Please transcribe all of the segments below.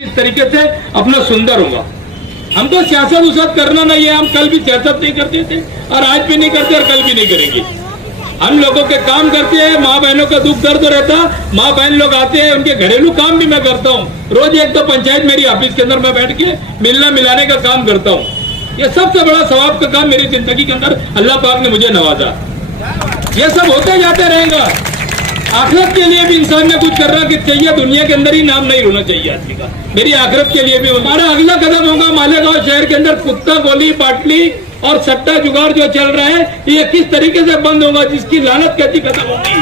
किस तरीके से अपना सुंदर होगा। हमको सियासत उसत करना नहीं है। हम कल भी सियासत नहीं करते थे और आज भी नहीं करते और कल भी नहीं करेंगे। हम लोगों के काम करते हैं, माँ बहनों का दुख दर्द रहता, माँ बहन लोग आते हैं, उनके घरेलू काम भी मैं करता हूँ। रोज एक तो पंचायत मेरी ऑफिस के अंदर मैं बैठ के मिलना मिलाने का काम करता हूँ। ये सबसे बड़ा सवाब का काम मेरी जिंदगी के अंदर अल्लाह पाक ने मुझे नवाजा। ये सब होते जाते रहेगा। आखिरत के लिए भी इंसान ने कुछ करना कि चाहिए, दुनिया के अंदर ही नाम नहीं होना चाहिए आदमी का। मेरी आखिरत के लिए भी हमारा अगला कदम होगा मालेगांव शहर के अंदर कुत्ता गोली बाटली और सट्टा जुगाड़ जो चल रहा है ये किस तरीके से बंद होगा, जिसकी लानत कैसी खत्म होगी।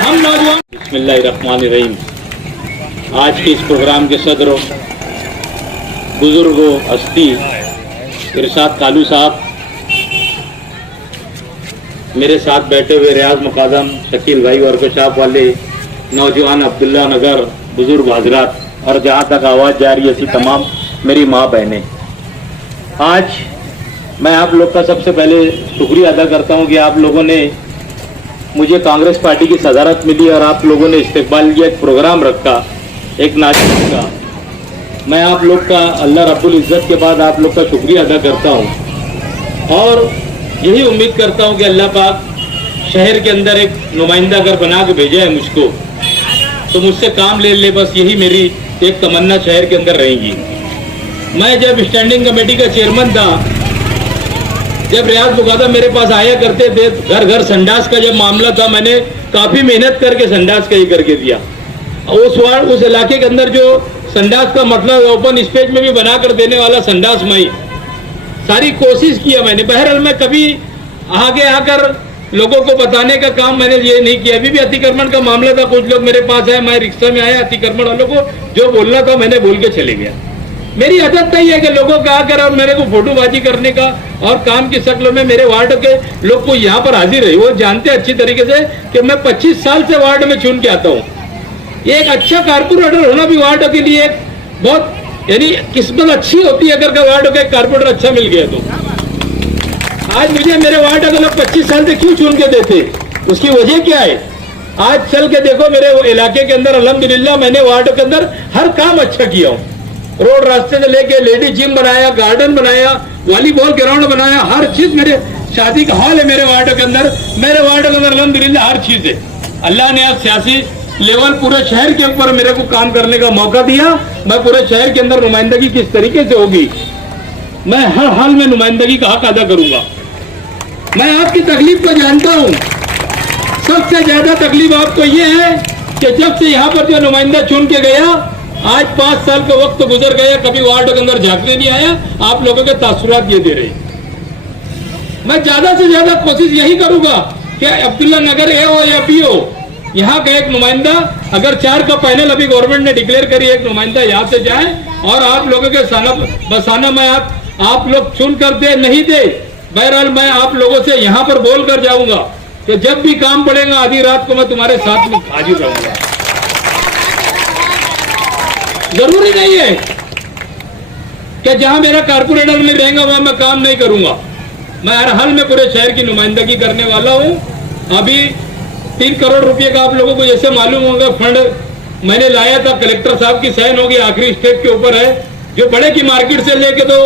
हम नौजवान बिस्मिल्लाहिर्रहमानिर्रहीम। आज के इस प्रोग्राम के सदरों, बुजुर्गों, हस्ती इरशाद कालू साहब, मेरे साथ बैठे हुए रियाज मुकादम, शकील भाई, वर्कशॉप वाले, नौजवान अब्दुल्ला नगर, बुजुर्ग हजरात और जहाँ तक आवाज़ जा रही है ऐसी तमाम मेरी माँ बहनें, आज मैं आप लोग का सबसे पहले शुक्रिया अदा करता हूँ कि आप लोगों ने मुझे कांग्रेस पार्टी की सदारत मिली और आप लोगों ने इस्तेकबाल किया, एक प्रोग्राम रखा, एक नाचने का। मैं आप लोग का अल्लाह रब्बुल इज़्ज़त के बाद आप लोग का शुक्रिया अदा करता हूँ और यही उम्मीद करता हूं कि अल्लाह पाक शहर के अंदर एक नुमाइंदा अगर बना के भेजा है मुझको, तो मुझसे काम ले ले, बस यही मेरी एक तमन्ना शहर के अंदर रहेगी। मैं जब स्टैंडिंग कमेटी का चेयरमैन था, जब रियाज मुकादम मेरे पास आया करते थे, घर घर संडास का जब मामला था, मैंने काफी मेहनत करके संडास का ही करके दिया। उस इलाके के अंदर जो संडास का मतलब ओपन स्पेस में भी बना कर देने वाला संडास मैं सारी कोशिश किया मैंने। बहरहाल मैं कभी आगे आकर लोगों को बताने का काम मैंने ये नहीं किया। अभी भी अतिक्रमण का मामला था, कुछ लोग मेरे पास आए, मैं रिक्शा में आया, अतिक्रमण वालों को जो बोलना था मैंने बोल के चले गया। मेरी आदत नहीं है कि लोगों का आकर और मेरे को फोटोबाजी करने का और काम की शक्ल में मेरे वार्ड के लोग को यहाँ पर हाजिर है। वो जानते अच्छी तरीके से कि मैं 25 साल से वार्ड में चुन के आता हूँ। एक अच्छा कारपोरेटर होना भी वार्ड के लिए एक बहुत यानी किस्मत अच्छी होती है। अगर वार्ड का कारपोरेटर अच्छा मिल गया तो आज मुझे मेरे वार्ड के लोग 25 साल से क्यों चुन के देते, उसकी वजह क्या है? आज चल के देखो मेरे इलाके के अंदर अल्हम्दुलिल्लाह मैंने वार्ड के अंदर हर काम अच्छा किया हूँ। रोड रास्ते से लेके लेडीज जिम बनाया, गार्डन बनाया, वॉलीबॉल ग्राउंड बनाया, हर चीज मेरे शादी का हॉल है मेरे वार्ड के अंदर। मेरे वार्ड के अंदर अल्हम्दुलिल्लाह हर चीज है। अल्लाह ने आज सियासी लेवल पूरे शहर के ऊपर मेरे को काम करने का मौका दिया। मैं पूरे शहर के अंदर नुमाइंदगी किस तरीके से होगी, मैं हर हाल में नुमाइंदगी का हक अदा करूंगा। मैं आपकी तकलीफ को जानता हूं। सबसे ज्यादा तकलीफ आपको ये है कि जब से यहाँ पर जो नुमाइंदा चुन के गया, आज 5 साल का वक्त गुजर गया, कभी वार्ड के अंदर झांकने नहीं आया। आप लोगों के तासुरात ये दे रहे। मैं ज्यादा से ज्यादा कोशिश यही करूंगा कि अब्दुल्ला नगर है हो या पी हो, यहाँ का एक नुमाइंदा, अगर 4 का पैनल अभी गवर्नमेंट ने डिक्लेयर करी, एक नुमाइंदा यहाँ से जाए और आप लोगों के बसाना में आप लोग चुन कर दे नहीं दे, बहरहाल मैं आप लोगों से यहाँ पर बोल कर जाऊंगा कि जब भी काम पड़ेगा आधी रात को मैं तुम्हारे साथ में हाजिर रहूंगा। जरूरी नहीं है कि जहां मेरा कारपोरेटर में रहेगा वहां मैं काम नहीं करूंगा। मैं हर हाल में पूरे शहर की नुमाइंदगी करने वाला हूं। अभी 3 करोड़ रुपए का आप लोगों को जैसे मालूम होगा फंड मैंने लाया था, कलेक्टर साहब की साइन होगी, आखिरी स्टेप के ऊपर है। जो बड़े की मार्केट से लेके तो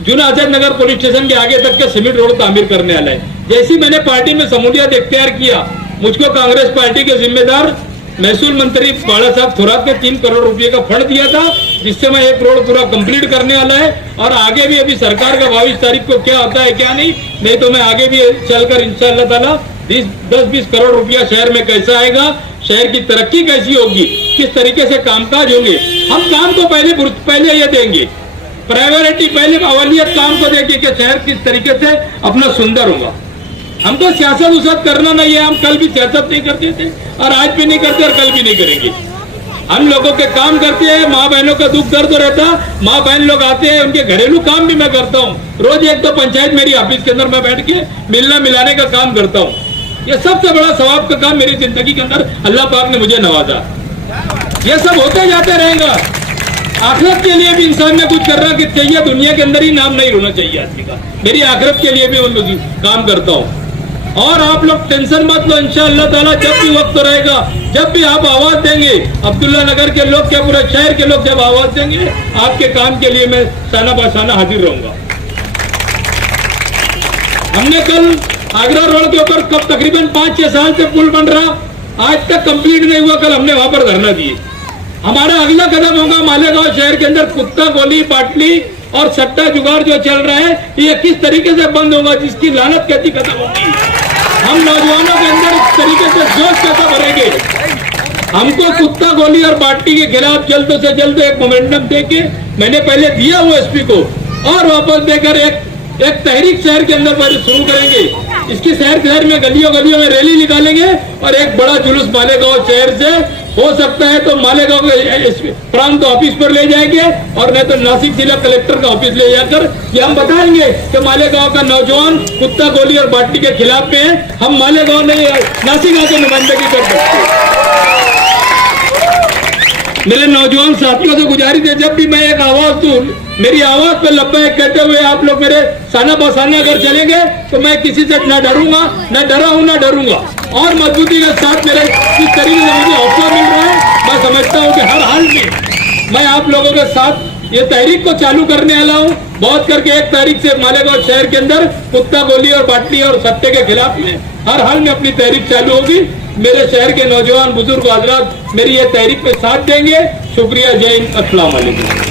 जूना आजाद नगर पुलिस स्टेशन के आगे तक के सीमेंट रोड तामीर करने वाला है। जैसी मैंने पार्टी में शमूलियत इख्तियार किया, मुझको कांग्रेस पार्टी के जिम्मेदार महसूल मंत्री बाला साहब थोरात ने 3 करोड़ रुपए का फंड दिया था, जिससे मैं एक रोड पूरा कंप्लीट करने वाला है। और आगे भी अभी सरकार का 22 तारीख को क्या होता है क्या नहीं तो मैं आगे भी चलकर इंशाअल्लाह ताला 10-20 करोड़ रुपया शहर में कैसा आएगा, शहर की तरक्की कैसी होगी, किस तरीके से कामकाज होंगे। हम काम को पहले ये देंगे, प्रायोरिटी पहले, अवलियत काम को देंगे कि शहर किस तरीके से अपना सुंदर होगा। हमको सियासत उसत करना नहीं है। हम कल भी सियासत नहीं करते थे और आज भी नहीं करते और कल भी नहीं करेंगे। हम लोगों के काम करते हैं, माँ बहनों का दुख दर्द रहता, माँ बहन लोग आते हैं, उनके घरेलू काम भी मैं करता हूँ। रोज एक तो पंचायत मेरी ऑफिस के अंदर मैं बैठ के मिलना मिलाने का काम करता हूँ। ये सबसे बड़ा सवाब का काम मेरी जिंदगी के अंदर अल्लाह पाक ने मुझे नवाजा। ये सब होते जाते रहेगा। आखिरत के लिए भी इंसान ने कुछ करना कि चाहिए, दुनिया के अंदर ही नाम नहीं होना चाहिए आदमी का। मेरी आखिरत के लिए भी मैं काम करता हूँ और आप लोग टेंशन मत लो, इंशाअल्लाह ताला जब भी वक्त रहेगा, जब भी आप आवाज देंगे, अब्दुल्ला नगर के लोग क्या पूरे शहर के लोग जब आवाज देंगे, आपके काम के लिए मैं साना बासाना हाजिर रहूंगा। हमने कल आगरा रोड के ऊपर कब तकरीबन 5-6 साल से पुल बन रहा, आज तक कंप्लीट नहीं हुआ, कल हमने वहां पर धरना दिए। हमारा अगला कदम होगा मालेगांव शहर के अंदर कुत्ता गोली बाटली और सट्टा जुगाड़ जो चल रहा है, ये किस तरीके से बंद होगा, जिसकी लानत कैसी खत्म होगी। हम नौजवानों के अंदर इस तरीके से जोश कैसे भरेंगे। हमको कुत्ता गोली और बाटली के खिलाफ जल्द से जल्द एक मोमेंटम देके, मैंने पहले दिया हुआ एसपी को, और वापस देकर एक तहरीक शहर के अंदर शुरू करेंगे। इसकी शहर में गलियों में रैली निकालेंगे और एक बड़ा जुलूस मालेगांव शहर से हो सकता है तो मालेगांव के प्रांत ऑफिस पर ले जाएंगे, और नहीं तो नासिक जिला कलेक्टर का ऑफिस ले जाकर ये हम बताएंगे कि मालेगांव का नौजवान कुत्ता गोली और बाटली के खिलाफ में है। हम मालेगांव नहीं, नासिक आके नुमाइंदगी कर सकते। मेरे नौजवान साथियों से गुजारिश है, जब भी मैं एक आवाज दूं, मेरी आवाज पे लब्बैक कहते हुए आप लोग मेरे साना बसाना अगर चलेंगे तो मैं किसी से न डरूंगा, न डरा हूं, न डरूंगा। और मजबूती के साथ मेरे इस तरीके से मुझे हौसला मिल रहा है। मैं समझता हूं कि हर हाल में मैं आप लोगों के साथ ये तहरीक को चालू करने वाला हूं। बहुत करके 1 तारीख से मालेगांव शहर के अंदर कुत्ता गोली और बाटली और सट्टे के खिलाफ में हर हाल में अपनी तहरीक चालू होगी। मेरे शहर के नौजवान बुजुर्ग हजरात मेरी ये तहरीक पे साथ देंगे। शुक्रिया, जय हिंद, अस्सलाम वालेकुम।